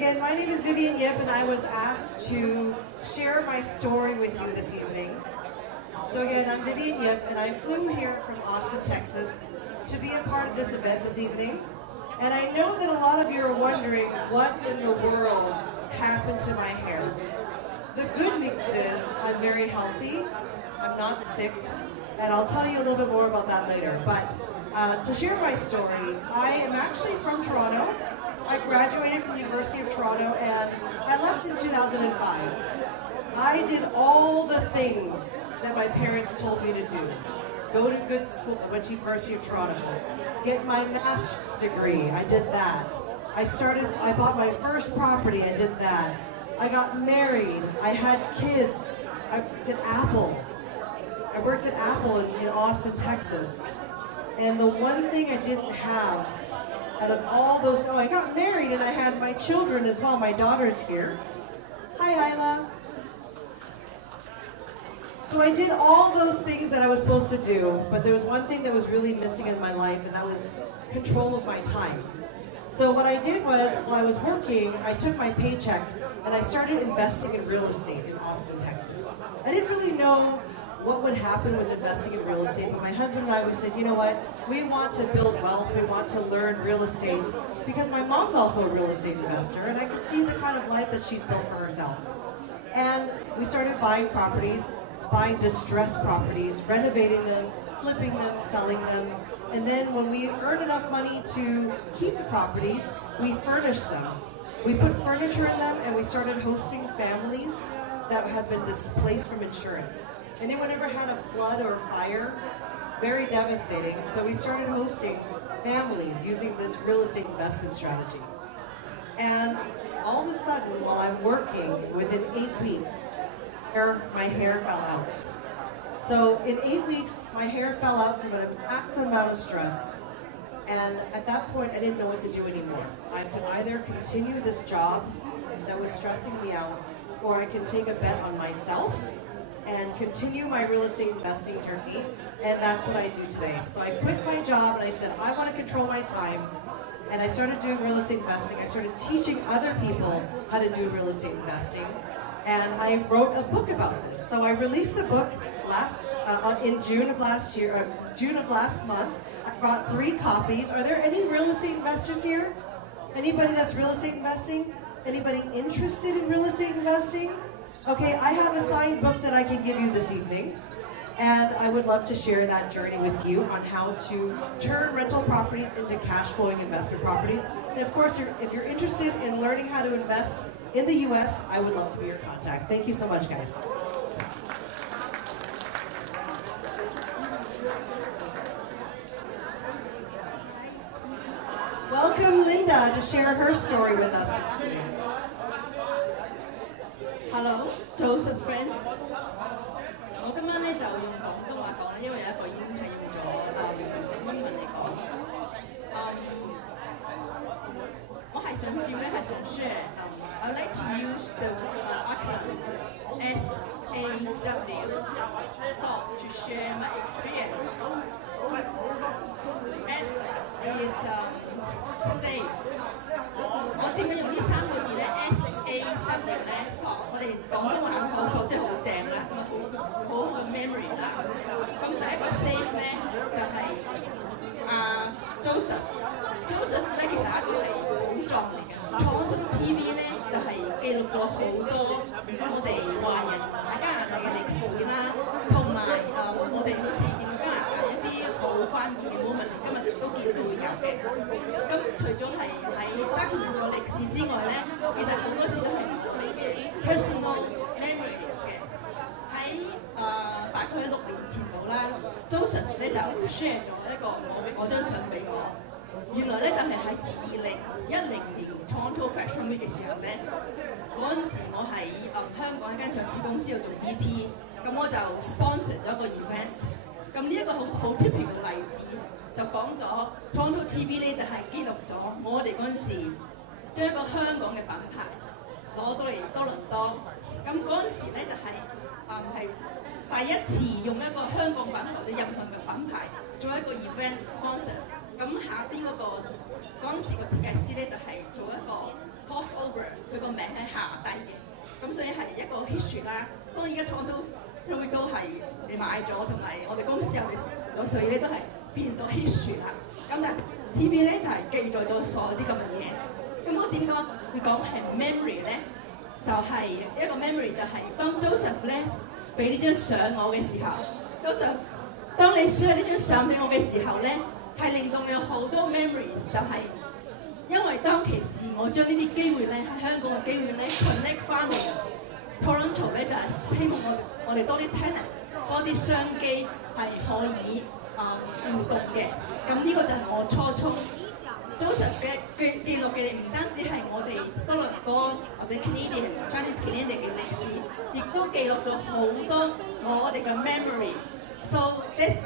Again, my name is Vivian Yip, and I was asked to share my story with you this evening. So again, I'm Vivian Yip, and I flew here from Austin, Texas, to be a part of this event this evening. And I know that a lot of you are wondering what in the world happened to my hair. The good news is I'm very healthy, I'm not sick, and I'll tell you a little bit more about that later. But to share my story, I am actually from Toronto. I graduated from the University of Toronto, and I left in 2005. I did all the things that my parents told me to do. Go to good school. I went to University of Toronto. Get my master's degree. I did that. I bought my first property. I did that. I got married. I had kids. I worked at Apple. I worked at Apple in Austin, Texas. And the one thing I didn't have out of all those, I got married and I had my children as well. My daughter's here. Hi, Isla. So I did all those things that I was supposed to do, but there was one thing that was really missing in my life, and that was control of my time. So what I did was, while I was working, I took my paycheck and I started investing in real estate in Austin, Texas. I didn't really know what would happen with investing in real estate, but my husband and I, we said, you know what, we want to build wealth, we want to learn real estate, because my mom's also a real estate investor, and I could see the kind of life that she's built for herself. And we started buying properties, buying distressed properties, renovating them, flipping them, selling them, and then when we earned enough money to keep the properties, we furnished them. We put furniture in them, and we started hosting families that had been displaced from insurance. Anyone ever had a flood or a fire? Very devastating. So we started hosting families using this real estate investment strategy. And all of a sudden, while I'm working, within 8 weeks, my hair fell out. So in 8 weeks, my hair fell out from an maximum amount of stress. And at that point, I didn't know what to do anymore. I could either continue this job that was stressing me out, or I can take a bet on myself and continue my real estate investing journey, and that's what I do today. So I quit my job and I said, I want to control my time, and I started doing real estate investing. I started teaching other people how to do real estate investing, and I wrote a book about this. So I released a book in June of last month. I brought 3 copies. Are there any real estate investors here? Anybody that's real estate investing? Anybody interested in real estate investing? Okay, I have a signed book that I can give you this evening, and I would love to share that journey with you on how to turn rental properties into cash-flowing investment properties. And of course, if you're interested in learning how to invest in the US, I would love to be your contact. Thank you so much, guys. Welcome Linda to share her story with us this evening. Hello， 早晨 friends。我今晚咧就用廣東話講啦，因為有一個已經係用咗英文嚟講。我係想主要咧係想 share，I like to use the acronym SAW SAW to share my experience. S is safe。我點解用呢3個字咧 ？SAW 咧，我哋廣東話口述真係好正啦，咁啊好個 memory 啦。咁第一個 safe 咧就係Joseph 咧，其實係一個係古狀嚟嘅。Toronto TV 咧就係記錄咗好多我哋華人喺加拿大嘅歷史啦，同埋我哋好似見到加拿大一啲好關鍵嘅 moment， 今日都見到會有嘅。咁除咗係喺 document 咗歷史之外咧，其實好多時都係你嘅 personal memories 嘅。喺大概6年前度啦 ，Joseph 咧就 share 咗一個我張相俾我。原來咧就係喺2010年 Toronto Fashion Week 嘅時候咧，嗰陣時我喺香港一間上市公司度做 VP， 咁我就 sponsor 咗一個 event。咁呢一個好 typical 嘅例子，就講咗 Toronto TV 咧就係記錄咗我哋嗰陣時將一個香港嘅品牌攞到嚟多倫多。咁嗰陣時咧就係第一次用一個香港品牌或者任何嘅品牌做一個 event sponsor。咁下邊嗰陣時個設計師咧就係做一個 crossover history 啦。當然而家廠都係你買咗，同埋我哋公司有你咗，所以咧都係變咗 history 啦。咁但係 TV 咧就係記載咗所有啲咁嘅嘢。咁我點講會講係 memory 咧？就係一個 memory 就係當 Joseph 咧俾呢張相我嘅時候 ，Joseph 當你 share 呢張相俾我嘅時候咧，係令到你有好多 memories， 就係因為當其時我將呢啲機會咧喺香港嘅機會咧 connect 翻嚟 Toronto 咧，就係希望我哋多啲 talent， 多啲商機係可以互動嘅。咁呢個就係我初衷。Joseph 嘅記錄嘅唔單止係我哋多倫多或者 Chinese Canadian 嘅歷史，亦都記錄咗好多我哋嘅 memory。So that's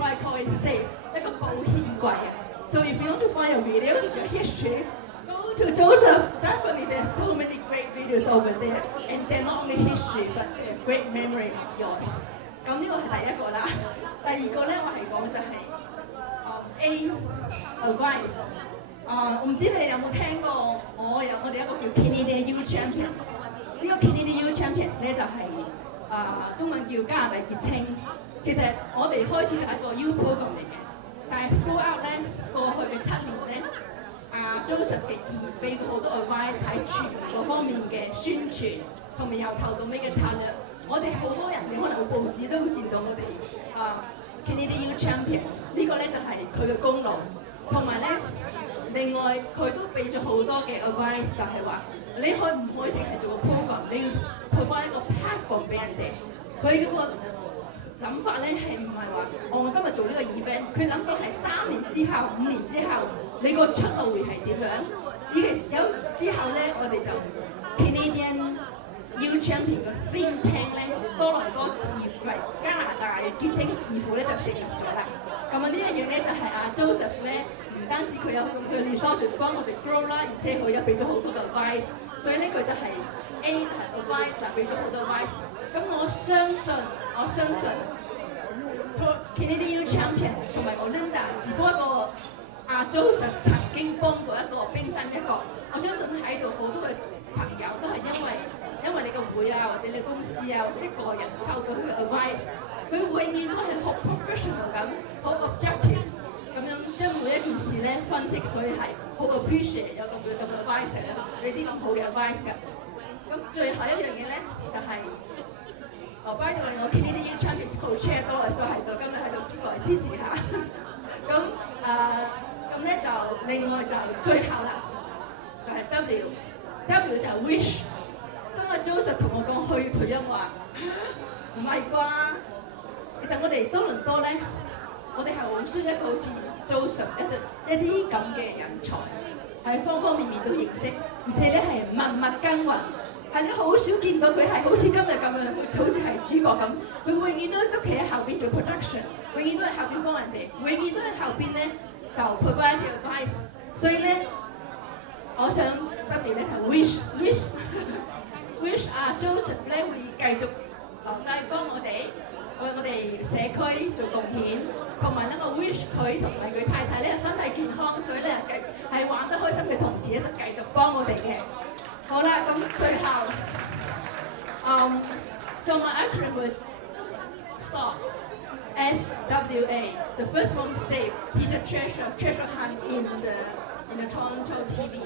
why I call it safe， 一個保險櫃啊。So if you want to find your videos, your history, go to Joseph. Definitely there's so many great videos over there, and they're not only history but they're great memory of yours。咁呢個係第一個啦。第二個咧，我係講就係A advice。我唔知你哋有冇聽過，我哋一個叫 Canadian Youth Champions。呢個 Canadian Youth Champions 咧就係中文叫加拿大傑青。其實我哋開始就係一個 youth program 嚟嘅，但係 throughout 咧過去嘅7年咧，Joseph 嘅議員俾過好多 advice 喺傳媒嗰方面嘅宣傳，同埋由頭到尾嘅策略。我哋好多人，你可能會報紙都會見到我哋Canadian Youth Champions。呢個咧就係佢嘅功勞，同埋咧。另外，佢都俾咗好多嘅 advice， 就係話你可唔可以淨係做個 program， 你要配翻一個 platform 俾人哋。佢嗰個諗法咧係唔係話我今日做呢個 event， 佢諗到係3年之後、5年之後，你個出路會係點樣？有之後咧，我哋就 Canadian Youth Champion 嘅 think tank 咧，多倫多加拿大傑青智庫咧就成立咗啦。咁呢一樣咧就係Joseph 咧。唔單止佢有佢 resources 幫我哋 grow 啦，而且佢又俾咗好多嘅 advice， 所以咧佢就係 A 就係 advice 啦，俾咗好多 advice。咁我相信 Canadian Youth Champions 同埋我 Linda 只不過Joseph 曾經幫過一個冰山一角。我相信喺度好多嘅朋友都係因為你個會或者你公司或者你個人受到佢嘅 advice， 佢永遠都係好 professional 咁，好 objective。咁樣將每一件事咧分析，所以係好 appreciate 有咁 advice 啊，你啲咁好嘅 advice 㗎。咁最後一樣嘢咧就係by the way，我 Canadian Youth Champions Co-Chair Doris 都喺度，今日喺度過嚟支持下。咁咧就另外就最後啦，就係 W 就係 wish。當阿 Joseph 同我講去退休話唔係啩？其實我哋多倫多咧。我哋係好需要一個好似 Joseph 一啲咁嘅人才，係方方面面都認識，而且咧係默默耕耘，係你好少見到佢係好似今日咁樣，好似係主角咁，佢永遠都企喺後邊做 production， 永遠都喺後邊幫人哋，永遠都喺後邊咧就 provide 一條 advice。所以咧，我想特別咧就 wish Joseph 咧會繼續留低幫我哋社區做貢獻。同埋咧，我 wish 佢同埋佢太太咧身體健康，所以咧係玩得開心嘅同時咧就繼續幫我哋嘅。好啦，咁最後，so my acronym was SWA. The first one safe. He's a treasure hunt in the Toronto TV.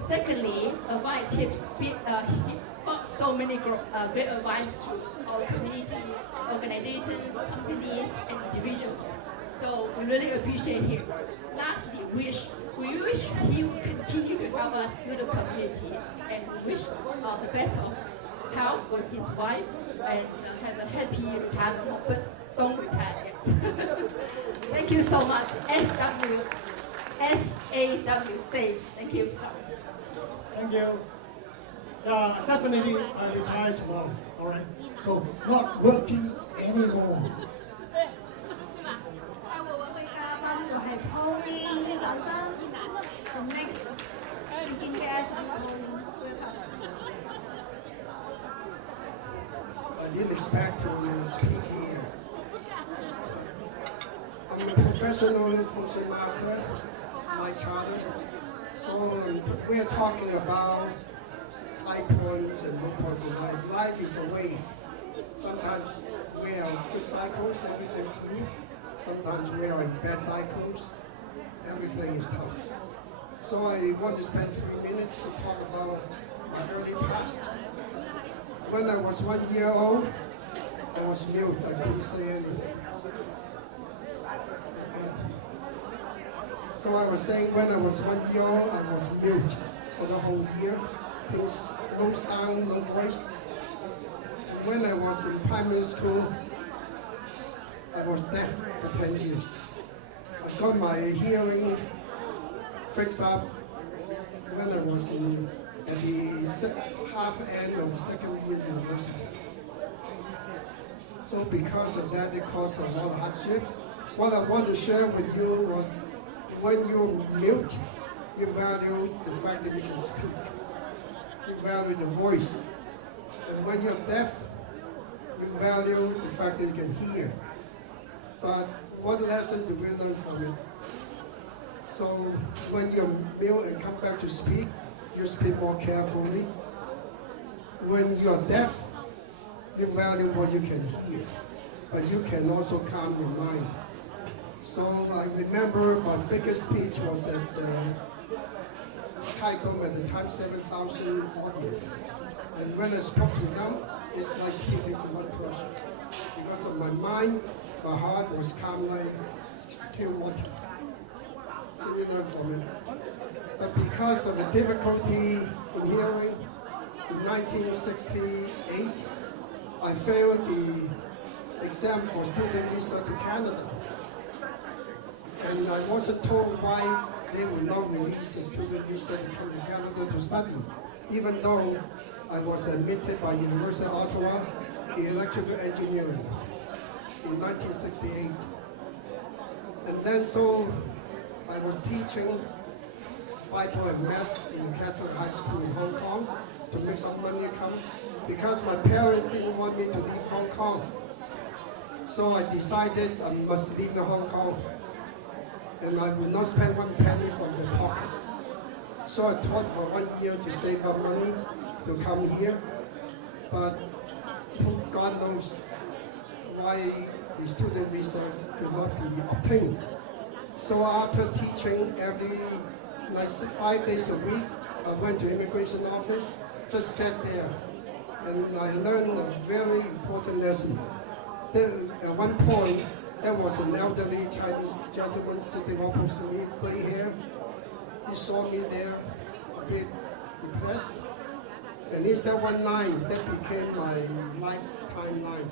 Secondly, advice. He brought so many great advice to our community, organizations, companies, and individuals. So we really appreciate him. Lastly, we wish he would continue to help us with the community, and we wish the best of health with his wife and have a happy retirement. But don't retire yet. Thank you so much. SAW safe. Thank you so much. Thank you. Definitely I retire tomorrow. All right. So not working anymore. 就係 Pauline 嘅掌聲。So next speaking guest I didn't expect to speak here. I'm a professional function master, my charter. So we are talking about high points and low points in life. Life is a wave. Sometimes we are good cycles, everything's smooth. Sometimes we are in bad cycles, everything is tough. So I want to spend 3 minutes to talk about my early past. When I was 1 year old, I was mute. I couldn't say anything. So I was saying when I was 1 year old, I was mute for the whole year. No sound, no voice. When I was in primary school, I was deaf for 10 years. I got my hearing fixed up when I was at the half end of the second year university. So because of that, it caused a lot of hardship. What I want to share with you was when you're mute, you value the fact that you can speak. You value the voice. And when you're deaf, you value the fact that you can hear. But what lesson do we learn from it? So when you're mute and come back to speak, you speak more carefully. When you're deaf, you value what you can hear, but you can also calm your mind. So I remember my biggest speech was at Skycom at the time, 7,000 audience. And when I spoke to them, it's like speaking to one person. Because of my mind, my heart was calm like still water. So we learn from it. But because of the difficulty in hearing, in 1968, I failed the exam for student visa to Canada. And I wasn't told why they would not release a student visa to come to Canada to study, even though I was admitted by University of Ottawa in electrical engineering in 1968. And then so I was teaching Bible and math in a Catholic high school in Hong Kong to make some money come because my parents didn't want me to leave Hong Kong. So I decided I must leave Hong Kong and I would not spend one penny from the pocket. So I taught for 1 year to save up money to come here, but God knows why the student visa could not be obtained. So after teaching like 5 days a week, I went to immigration office, just sat there, and I learned a very important lesson. At one point, there was an elderly Chinese gentleman sitting opposite me, gray hair. He saw me there, a bit depressed, and he said one line that became my lifetime line.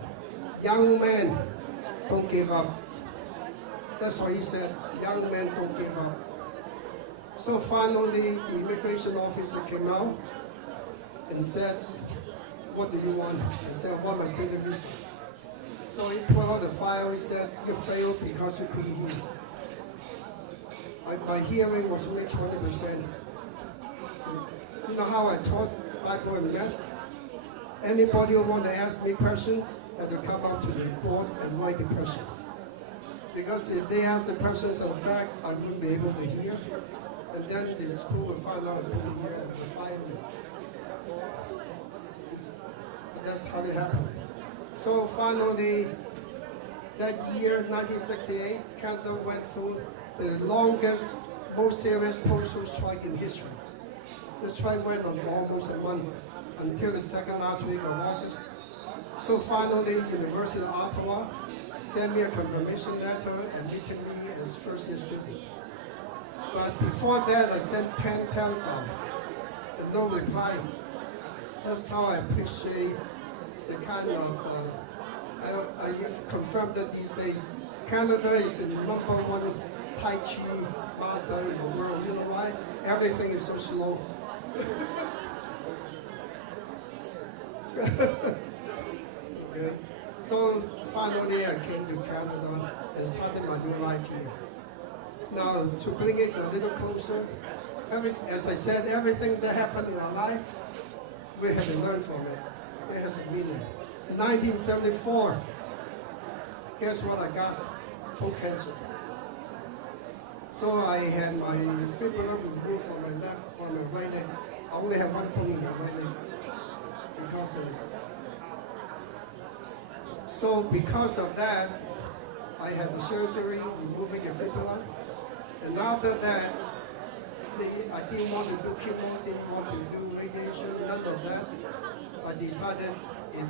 Young man, don't give up. That's what he said, young man, don't give up. So finally, the immigration officer came out and said, what do you want? I said, I want my student visa. So he pulled out the file, he said, you failed because you couldn't hear. My hearing was only 20%. You know how I taught Bible and math? Anybody who want to ask me questions had to come up to the board and write the questions. Because if they ask the questions at the back, I wouldn't be able to hear. And then the school will find out I couldn't hear and fire me. That's how it happened. So finally, that year, 1968, Canada went through the longest, most serious postal strike in history. The strike went on for almost a month, until the second last week of August. So finally, University of Ottawa sent me a confirmation letter and admitted me as first year student. But before that, I sent 10 telegrams and no reply. That's how I appreciate the kind of, I confirmed that these days, Canada is the #1 Tai Chi master in the world. You know why? Everything is so slow. Okay. So finally I came to Canada and started my new life here. Now to bring it a little closer, as I said, everything that happened in our life, we have to learn from it. It has a meaning. In 1974, guess what I got? Bone cancer. So I had my fibula removed from my left, on my right leg. I only have one bone in my right leg. So because of that, I had the surgery, removing the fibula. And after that, I didn't want to do chemo, didn't want to do radiation, none of that. I decided if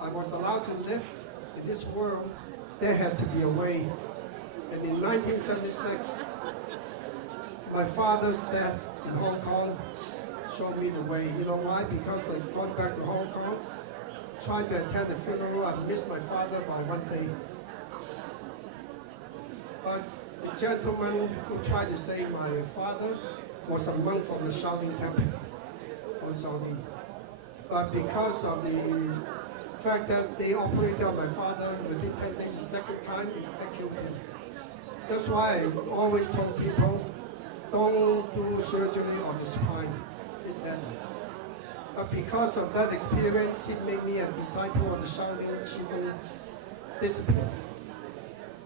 I was allowed to live in this world, there had to be a way. And in 1976, my father's death in Hong Kong showed me the way. You know why? Because I got back to Hong Kong, trying to attend the funeral. I missed my father by 1 day. But the gentleman who tried to save my father was a monk from the Shaolin Temple. But because of the fact that they operated on my father within 10 days, the second time, they killed him. That's why I always told people, don't do surgery on the spine. But because of that experience, it made me a disciple of the Shaolin Qigong discipline.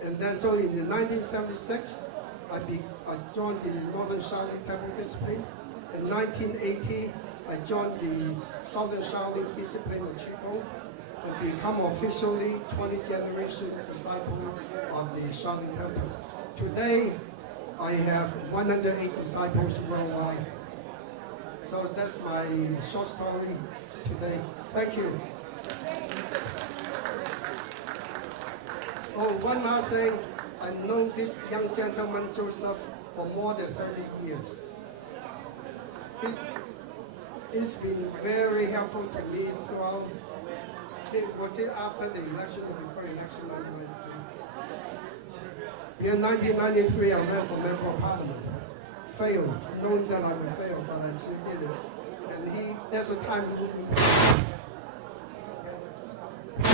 And then, so in 1976, I joined the Northern Shaolin Temple discipline. In 1980, I joined the Southern Shaolin discipline of Qigong and become officially 20th generation disciple of the Shaolin Temple. Today, I have 108 disciples worldwide. So that's my short story today. Thank you. Oh, one last thing. I've known this young gentleman, Joseph, for more than 30 years. He's been very helpful to me throughout. Was it after the election or before election 1993? In 1993, I ran for member of parliament. Failed, knowing that I would fail, but I still did it. And there's a time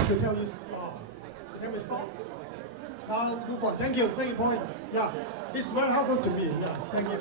to tell you stop. Tell me stop. Now move on. Thank you. Very important. Yeah, it's very helpful to me. Yes, thank you.